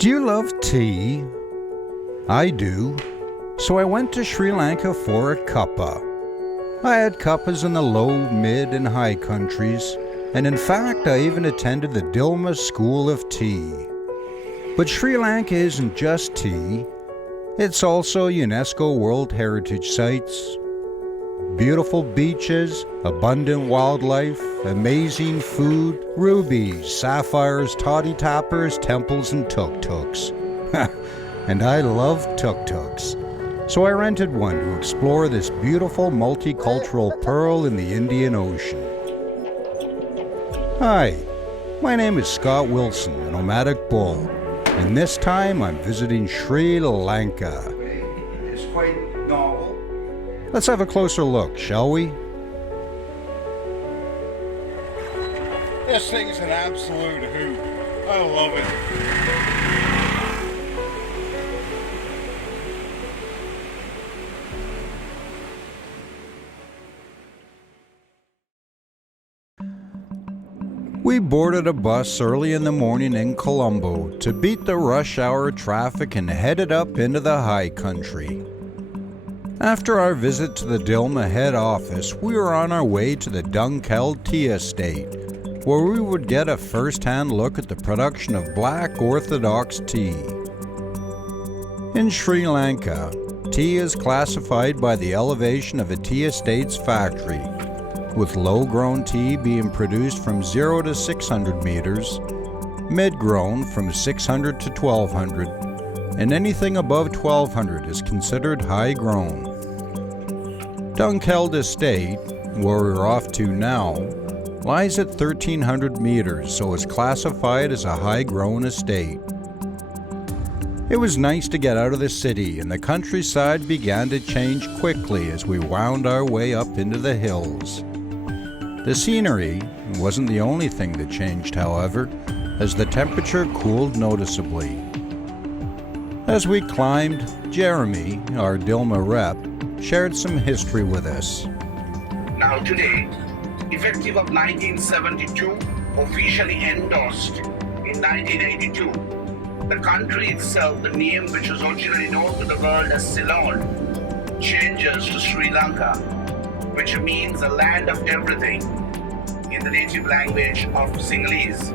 Do you love tea? I do. So I went to Sri Lanka for a cuppa. I had cuppas in the low, mid, and high countries, and in fact I even attended the Dilmah School of Tea. But Sri Lanka isn't just tea, it's also UNESCO World Heritage Sites, beautiful beaches, abundant wildlife, amazing food, rubies, sapphires, toddy tappers, temples, and tuk-tuks. And I love tuk-tuks. So I rented one to explore this beautiful multicultural pearl in the Indian Ocean. Hi, my name is Scott Wilson, the Nomadic Bull, and this time I'm visiting Sri Lanka. It's quite novel. Let's have a closer look, shall we? This thing's an absolute hoot. I love it. We boarded a bus early in the morning in Colombo to beat the rush hour traffic and headed up into the high country. After our visit to the Dilmah head office, we were on our way to the Dunkeld Tea Estate, where we would get a first-hand look at the production of black orthodox tea. In Sri Lanka, tea is classified by the elevation of a tea estate's factory, with low-grown tea being produced from 0 to 600 meters, mid-grown from 600 to 1200, and anything above 1200 is considered high-grown. Dunkeld Estate, where we're off to now, lies at 1300 meters, so is classified as a high-grown estate. It was nice to get out of the city, and the countryside began to change quickly as we wound our way up into the hills. The scenery wasn't the only thing that changed, however, as the temperature cooled noticeably. As we climbed, Jeremy, our Dilmah rep, shared some history with us. Now today, effective of 1972, officially endorsed in 1982, the country itself, the name which was originally known to the world as Ceylon, changes to Sri Lanka, which means a land of everything in the native language of Sinhalese.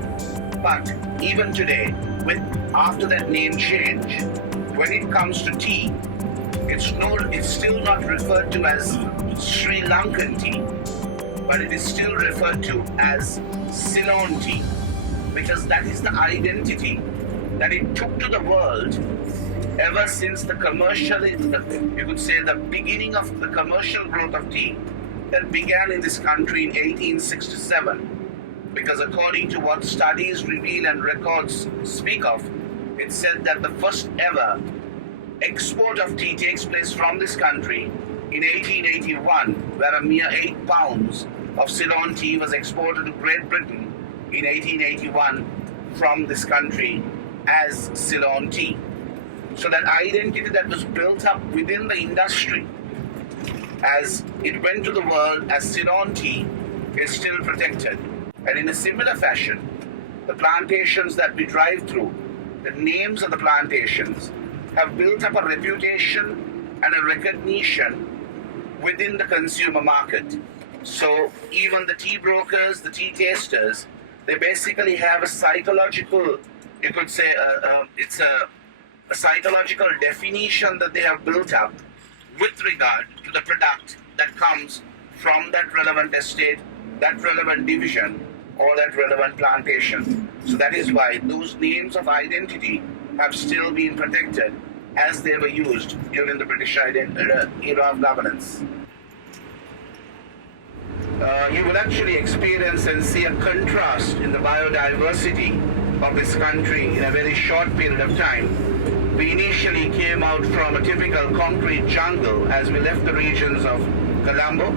But even today, after that name change, when it comes to tea, it's still not referred to as Sri Lankan tea, but it is still referred to as Ceylon tea, because that is the identity that it took to the world ever since the you could say the beginning of the commercial growth of tea that began in this country in 1867. Because according to what studies reveal and records speak of, it said that the first ever export of tea takes place from this country in 1881, where a mere 8 pounds of Ceylon tea was exported to Great Britain in 1881 from this country as Ceylon tea. So that identity that was built up within the industry as it went to the world as Ceylon tea is still protected. And in a similar fashion, the plantations that we drive through, the names of the plantations have built up a reputation and a recognition within the consumer market. So even the tea brokers, the tea tasters, they basically have a psychological, you could say, it's a psychological definition that they have built up with regard to the product that comes from that relevant estate, that relevant division, or that relevant plantation. So that is why those names of identity have still been protected as they were used during the British era of governance. You will actually experience and see a contrast in the biodiversity of this country in a very short period of time. We initially came out from a typical concrete jungle as we left the regions of Colombo,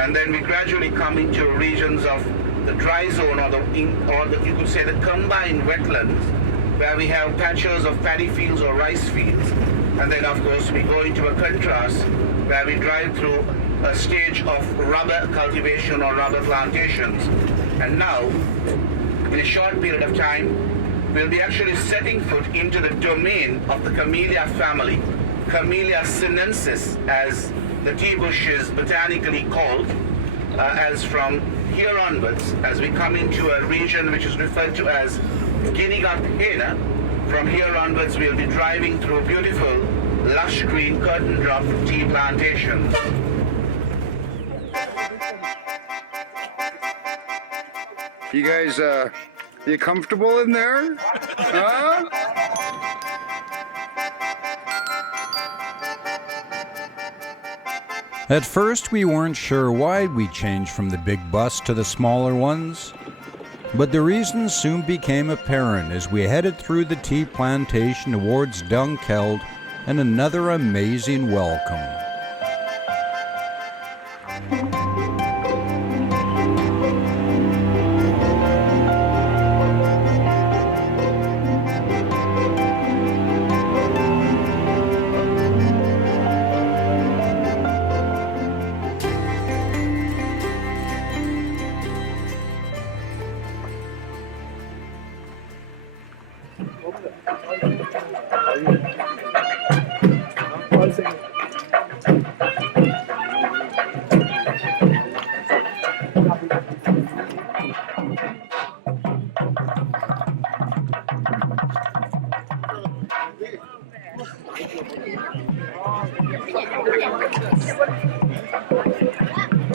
and then we gradually come into regions of the dry zone or you could say the combined wetlands, where we have patches of paddy fields or rice fields. And then of course we go into a contrast where we drive through a stage of rubber cultivation or rubber plantations. And now, in a short period of time, we'll be actually setting foot into the domain of the Camellia family, Camellia sinensis, as the tea bush is botanically called, as from here onwards, as we come into a region which is referred to as Guinea-Hena. From here onwards, we'll be driving through beautiful, lush green curtain drop tea plantations. You guys, you comfortable in there? Huh? At first, we weren't sure why we changed from the big bus to the smaller ones, but the reason soon became apparent as we headed through the tea plantation towards Dunkeld and another amazing welcome.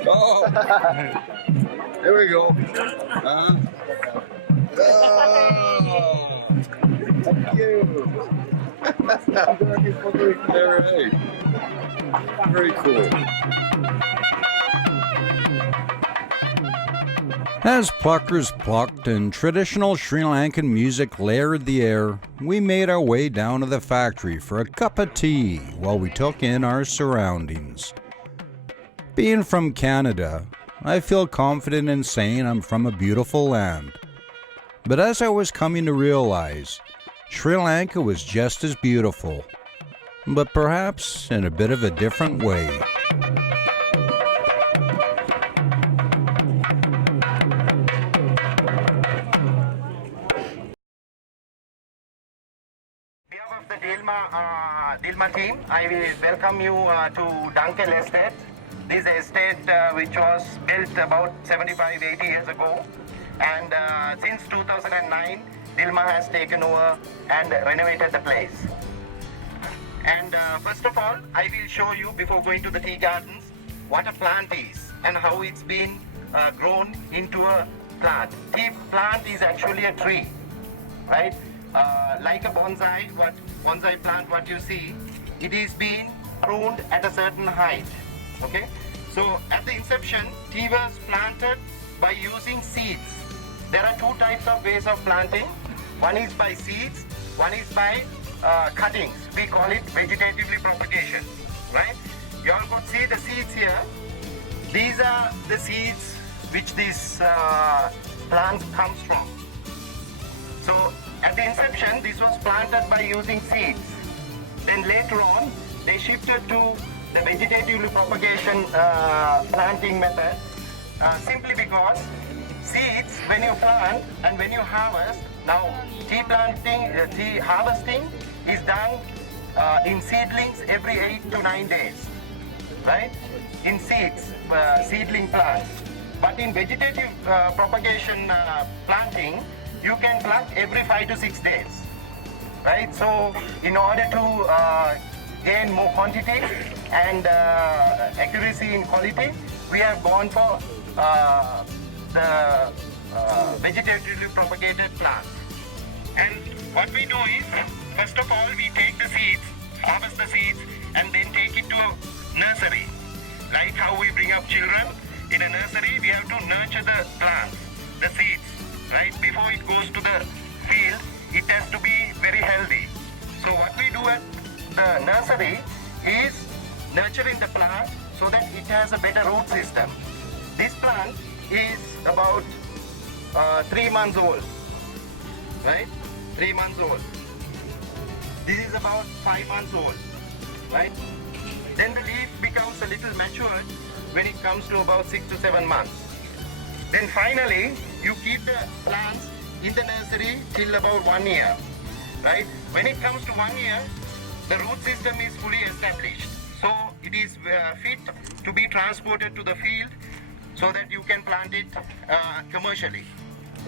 Oh, there we go. Oh, thank you. All right. Very cool. As pluckers plucked and traditional Sri Lankan music layered the air, we made our way down to the factory for a cup of tea while we took in our surroundings. Being from Canada, I feel confident in saying I'm from a beautiful land. But as I was coming to realize, Sri Lanka was just as beautiful, but perhaps in a bit of a different way. On behalf of the Dilmah team, I will welcome you to Dunkeld Estate. This estate which was built about 75-80 years ago, and since 2009 Dilmah has taken over and renovated the place. And first of all, I will show you, before going to the tea gardens, what a plant is and how it's been grown into a plant. Tea plant is actually a tree, right? Like a bonsai, bonsai plant, what you see, it is being pruned at a certain height. Okay, so at the inception, tea was planted by using seeds. There are two types of ways of planting. One is by seeds, one is by cuttings. We call it vegetatively propagation, right? You all could see the seeds here. These are the seeds which this plant comes from. So at the inception, this was planted by using seeds. Then later on, they shifted to the vegetatively propagation planting method, simply because seeds, when you plant and when you harvest, now tea harvesting is done in seedlings every 8 to 9 days, right? In seeds, seedling plants. But in vegetative propagation planting, you can pluck every 5 to 6 days, right? So in order to gain more quantity and accuracy in quality, we have gone for the vegetatively propagated plants. And what we do is, first of all, we take the seeds, harvest the seeds, and then take it to a nursery. Like how we bring up children, in a nursery we have to nurture the plants, the seeds, right? Before it goes to the field, it has to be very healthy. So what we do at the nursery is nurturing the plant so that it has a better root system. This plant is about 3 months old, right? 3 months old. This is about 5 months old, right? Then the leaf becomes a little matured when it comes to about 6 to 7 months. Then finally, you keep the plants in the nursery till about 1 year, right? When it comes to 1 year, the root system is fully established. So it is fit to be transported to the field so that you can plant it commercially.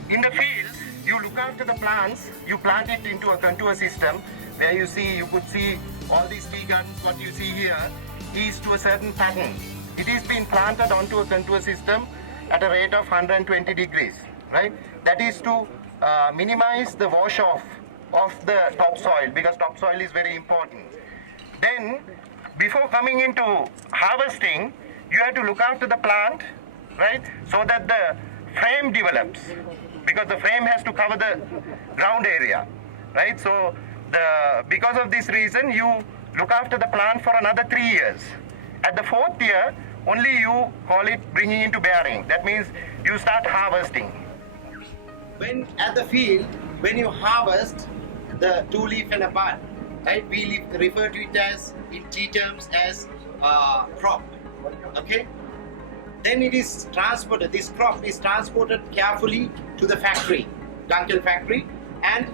In the field, you look after the plants, you plant it into a contour system where you could see all these tea gardens, what you see here is to a certain pattern. It is being planted onto a contour system at a rate of 120 degrees, right? That is to minimize the wash off of the topsoil, because topsoil is very important. Then, before coming into harvesting, you have to look after the plant, right? So that the frame develops, because the frame has to cover the ground area, right? So, because of this reason, you look after the plant for another 3 years. At the 4th year, only you call it bringing into bearing. That means you start harvesting. When at the field, when you harvest the two leaf and a bud, right? We refer to it as, in tea terms, as crop. Okay? Then it is transported. This crop is transported carefully to the factory, Dunkeld factory, and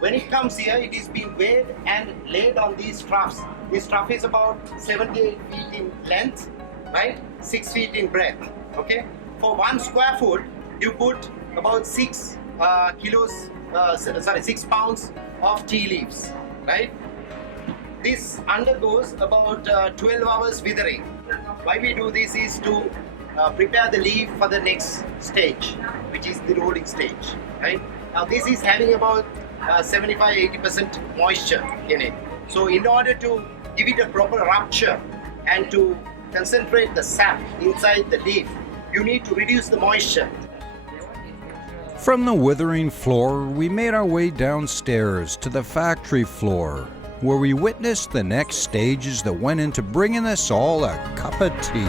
when it comes here, it is being weighed and laid on these troughs. This trough is about 78 feet in length, right? 6 feet in breadth. Okay? For 1 square foot, you put about 6 pounds of tea leaves, right? This undergoes about 12 hours withering. Why we do this is to prepare the leaf for the next stage, which is the rolling stage, right? Now this is having about 75-80% moisture in it. So in order to give it a proper rupture and to concentrate the sap inside the leaf, you need to reduce the moisture. From the withering floor, we made our way downstairs to the factory floor, where we witnessed the next stages that went into bringing us all a cup of tea.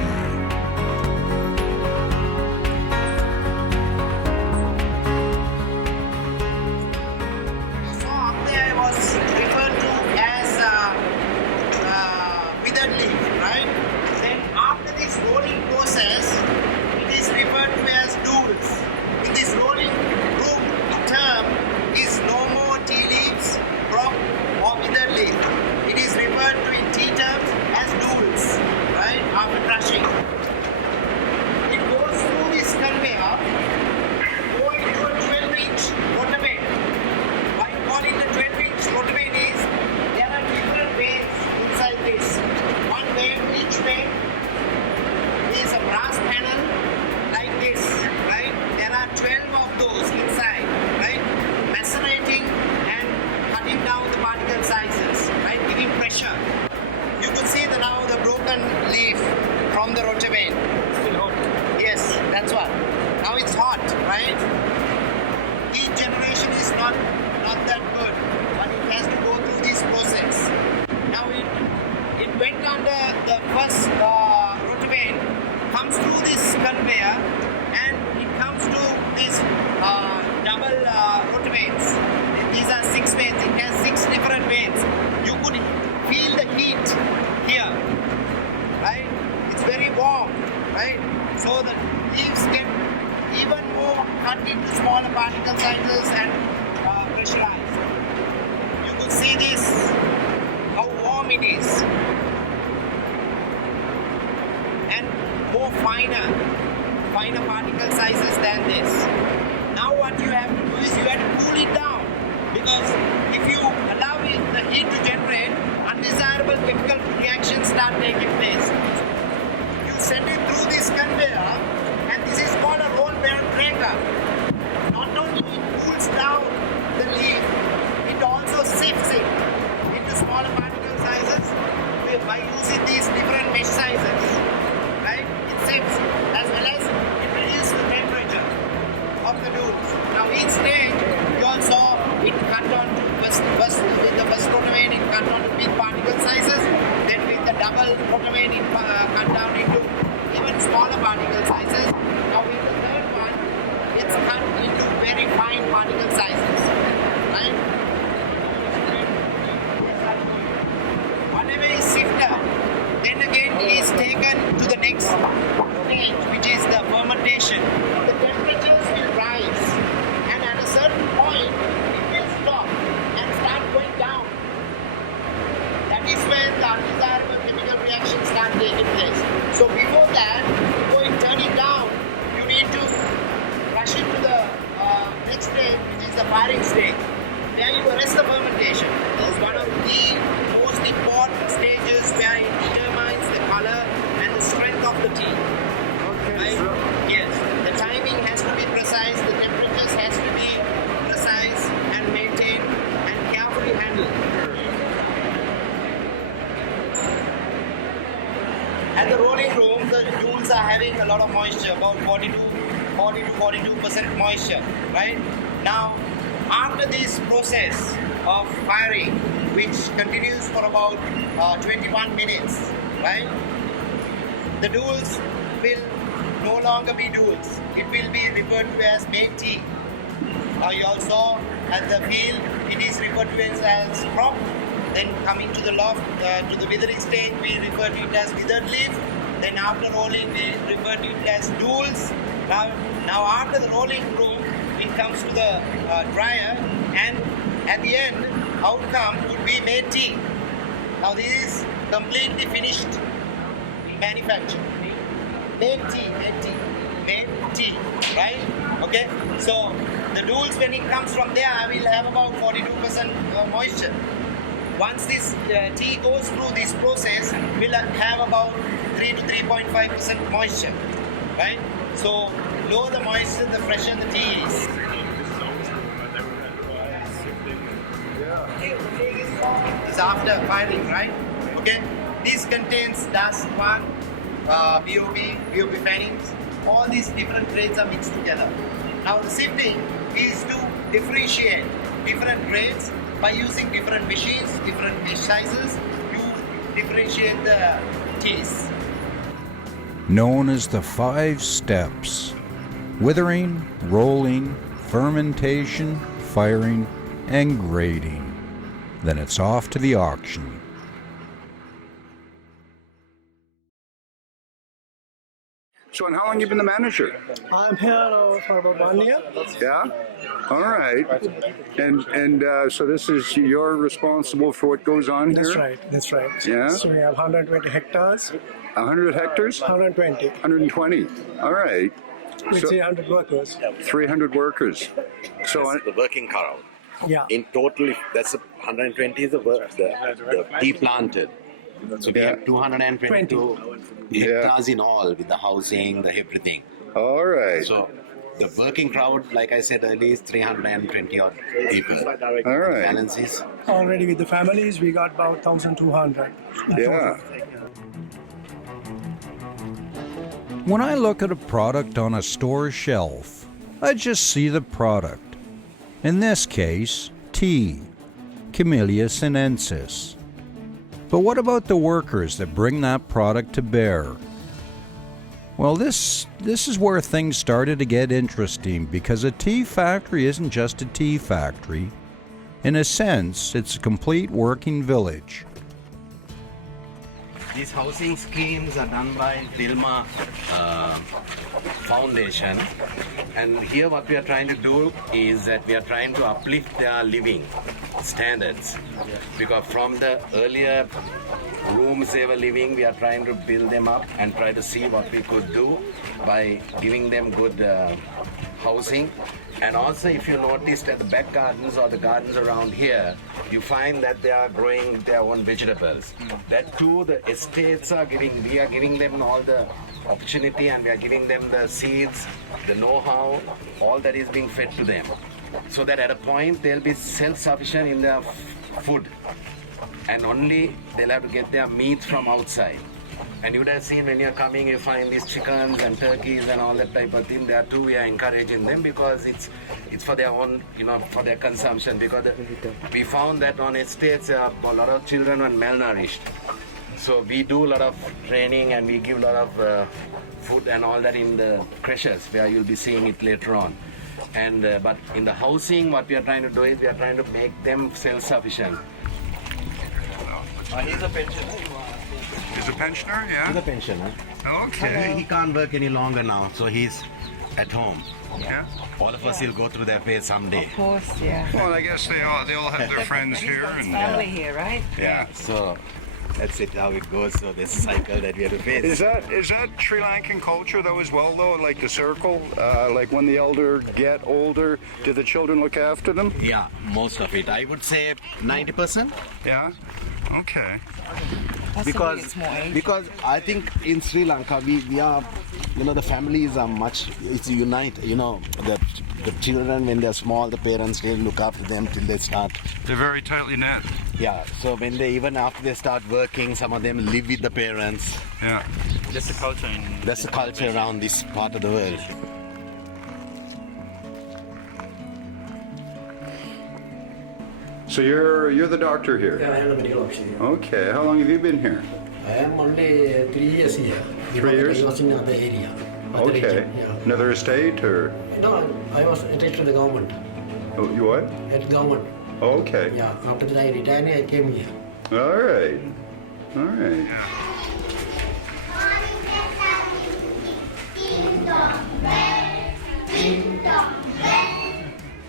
Leaf from the rotavein. Still hot? Yes, that's what. Now it's hot, right? Heat generation is not that good, but it has to go through this process. Now it went under the first rotavein, comes through this conveyor, and it comes to this double rotavains. These are 6 veins. It has 6 different veins. You could feel the heat here. Right? It's very warm, right? So the leaves get even more cut into smaller particle sizes and pressurized. You could see this, how warm it is, and more finer particle sizes than this. Now what you have to do is you have to cool it down, because if you allow the heat to generate, undesirable chemical reactions start taking place. You send it through this conveyor, and this is called a roll breaker. Not only it cools down the leaf, it also sifts it into smaller particle sizes by using these different mesh sizes. Right? It sifts. That's about 40 to 42% moisture, right? Now, after this process of firing, which continues for about 21 minutes, right? The duals will no longer be duals. It will be referred to as made tea. Now you all saw at the field, it is referred to as crop. Then coming to the loft, to the withering stage, we refer to it as withered leaf. Then after rolling, we refer to it as duals. Now after the rolling through, it comes to the dryer, and at the end, outcome would be made tea. Now this is completely finished manufacture. Made tea, right? Okay. So the duals, when it comes from there, I will have about 42% moisture. Once this tea goes through this process, we'll have about 3 to 3.5% moisture, right? So lower the moisture, the fresher the tea is. It's after firing, right? Okay. This contains dust, one, BOB fannings. All these different grades are mixed together. Now the sifting is to differentiate different grades by using different machines, different mesh sizes to differentiate the teas. Known as the 5 steps: withering, rolling, fermentation, firing, and grading. Then it's off to the auction. So, and how long you been the manager? I'm here for about 1 year. Yeah. All right. And so this is, you're responsible for what goes on here? That's right. Yeah. So we have 120 hectares. 100 hectares? 120 120. All right. with So 300 workers. 300 workers. So That's the working crowd. Yeah. In total, that's 120 is the tea planted. So we have 222 hectares in all with the housing, the everything. all right. So the working crowd, like I said earlier, is 320 odd people. All right. Balance is Already with the families, we got about 1,200. Yeah. When I look at a product on a store shelf, I just see the product. In this case, tea, Camellia sinensis. But what about the workers that bring that product to bear? Well, this is where things started to get interesting, because a tea factory isn't just a tea factory. In a sense, it's a complete working village. these housing schemes are done by Dilmah Foundation, and here what we are trying to do is that we are trying to uplift their living standards, because from the earlier rooms they were living, we are trying to build them up and try to see what we could do by giving them good housing. And also, if you noticed at the back gardens or the gardens around here, you find that they are growing their own vegetables. That too, the estates are we are giving them all the opportunity, and we are giving them the seeds, the know-how, all that is being fed to them. So that at a point, they'll be self-sufficient in their food. And only they'll have to get their meat from outside. And you would have seen when you're coming, you find these chickens and turkeys and all that type of thing. There too, we are encouraging them, because it's for their own, for their consumption. Because we found that on estates, a lot of children are malnourished. So we do a lot of training, and we give a lot of food and all that in the creches, where you'll be seeing it later on. And but in the housing, what we are trying to do is we are trying to make them self-sufficient. He's a pensioner. He's a pensioner, yeah? He's a pensioner. Okay. He can't work any longer now, so he's at home. Yeah. All of us will go through their phase someday. Of course, yeah. Well, I guess they all have their friends here, and Family here, right? Yeah, so that's it, how it goes. So this cycle that we have to face. is that Sri Lankan culture though as well though, like the circle, like when the elder get older, do the children look after them? Yeah, most of it. I would say 90%. Yeah. Okay. Possibly it's more age. Because I think in Sri Lanka we are, the families are it's unite. The children, when they're small, the parents they look after them till they start. They're very tightly knit. Yeah, so when even after they start working, some of them live with the parents. Yeah. That's the culture in. That's the culture around this part of the world. So you're the doctor here? Yeah, I am a medical officer here. Okay. How long have you been here? I am only 3 years here. 3 years? I was in other area. Other Okay. region, yeah. Another estate or? No, I was attached to the government. Oh, you what? At government. Okay. Yeah, after that I retired, I came here. All right. All right.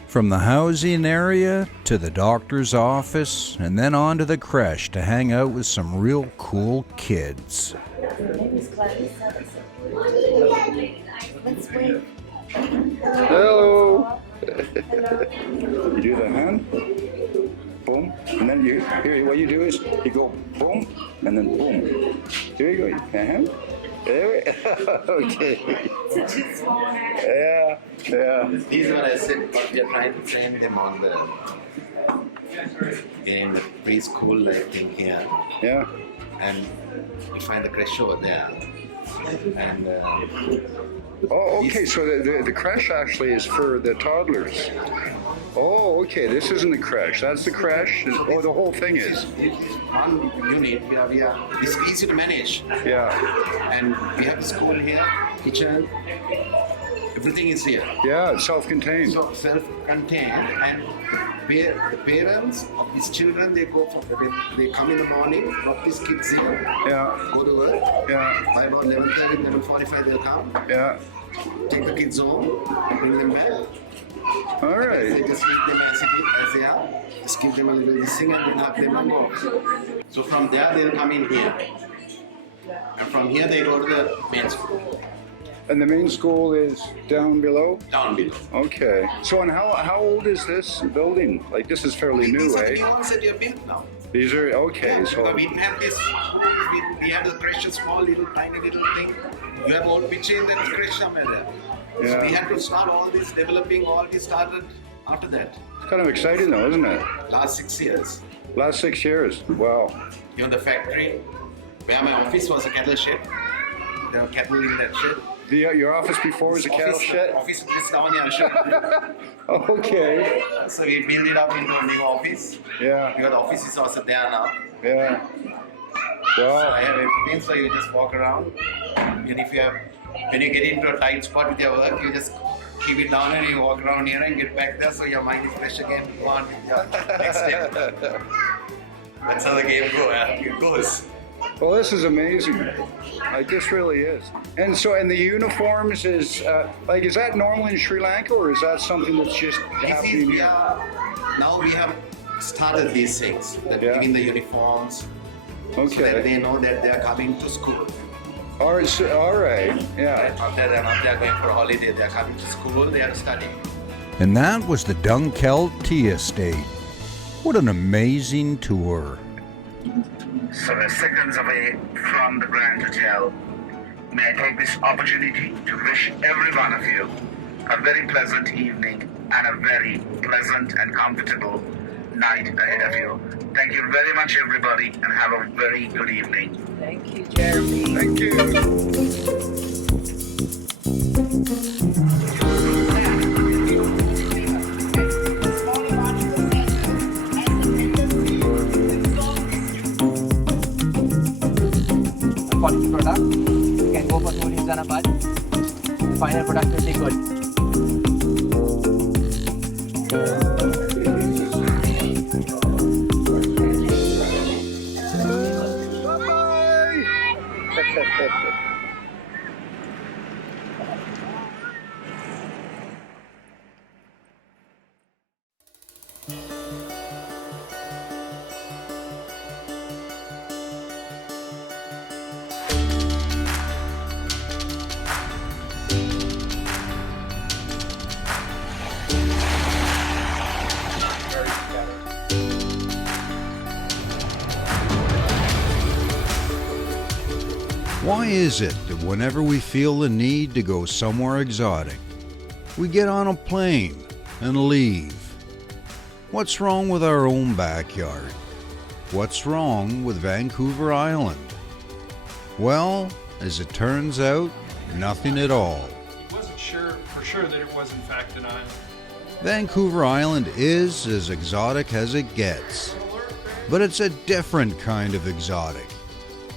From the housing area to the doctor's office and then on to the creche to hang out with some real cool kids. Hello. You do the hand, boom, and then here what you do is you go boom, and then boom. Here you go, hand. There we okay. Yeah. These are, I said, but we are trying to train them on the in the preschool, I think, here. Yeah. And you find the creche over there. And Oh, okay. So the creche actually is for the toddlers. Oh, okay. This isn't the creche. That's the creche. Oh, the whole thing is. one unit, it's easy to manage. Yeah. And we have the school here, kitchen, everything is here. Yeah, it's self-contained. So self-contained, and where the parents of these children, they come in the morning, drop these kids here, Yeah. go to work. Yeah. By about 11:30, 11:45 they'll come, Yeah. take the kids home, bring them back. All They right. just leave them as they are, just give them a little thing and then have them go. So from there they'll come in here. And from here they go to the main school, And the main school is down below? down below. Okay. So, and how old is this building? Like, this is fairly new, These are the eh? ones that you have built now. These are, okay, so, We didn't have this, we had the creche, small little tiny little thing. You have all picture in that creche somewhere there. So Yeah. we had to start all this developing, all this started after that. it's kind of exciting though, isn't it? Last 6 years. Last 6 years. Wow. Even the factory, where my office was a cattle shed. There were cattle in that shed. Your office before was a cattle shed? Office just down here, shed. Okay. So we built it up into a new office. Yeah. Because the office is also there now. Yeah. So Wow. I have everything, so you just walk around. And if you have, when you get into a tight spot with your work, you just keep it down and you walk around here and get back there, so your mind is fresh again. Go on with your next step. That's how the game goes. Well, this is amazing. Like, this really is. And so, and the uniforms is, like, is that normal in Sri Lanka, or is that something that's just happening here? Now we have started these things, that Yeah. giving the uniforms, so that Okay. they know that they are coming to school. All right, so, all right. Yeah. Not that they're not there going for a holiday, they are coming to school, they are studying. And that was the Dunkeld Tea Estate. What an amazing tour. So we're seconds away from the Grand Hotel. May I take this opportunity to wish every one of you a very pleasant evening and a very pleasant and comfortable night ahead of you. Thank you very much, everybody, and have a very good evening. Thank you, Jeremy. Thank you. Quality product, you can go for 2 leaves and a bud. The final product will be good. Why is it that whenever we feel the need to go somewhere exotic, we get on a plane and leave? What's wrong with our own backyard? What's wrong with Vancouver Island? Well, As it turns out, nothing at all. Wasn't sure for sure that it was in fact an island. Vancouver Island is as exotic as it gets, but it's a different kind of exotic.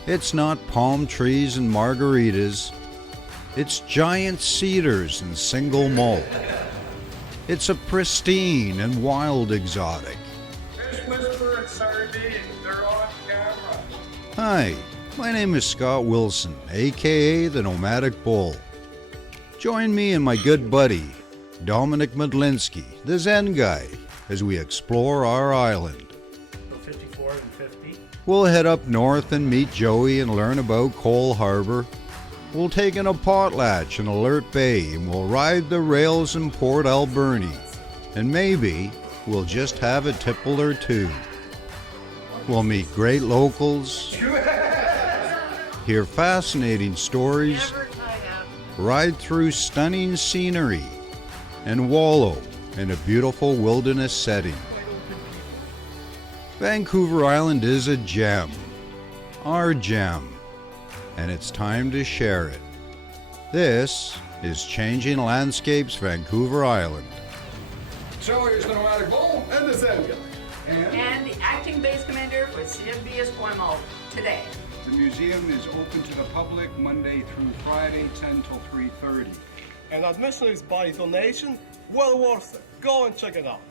It's not palm trees and margaritas. It's giant cedars and single malt. It's a pristine and wild exotic. Fish Whisperer and Sardine, they're on camera. Hi, my name is Scott Wilson, aka the Nomadic Bull. Join me and my good buddy, Dominic Medlinski, the Zen guy, as we explore our island. 54 and 50. We'll head up north and meet Joey and learn about Cole Harbor. We'll take in a potlatch in Alert Bay and we'll ride the rails in Port Alberni. And maybe we'll just have a tipple or two. We'll meet great locals, hear fascinating stories, ride through stunning scenery, and wallow in a beautiful wilderness setting. Vancouver Island is a gem, our gem, and it's time to share it. This is Changing Landscapes Vancouver Island. So here's the Nomadic Bull and the Zen guy. And the acting base commander for CMB Esquimalt today. The museum is open to the public Monday through Friday, 10 till 3:30. And admission is by donation. Well worth it. Go and check it out.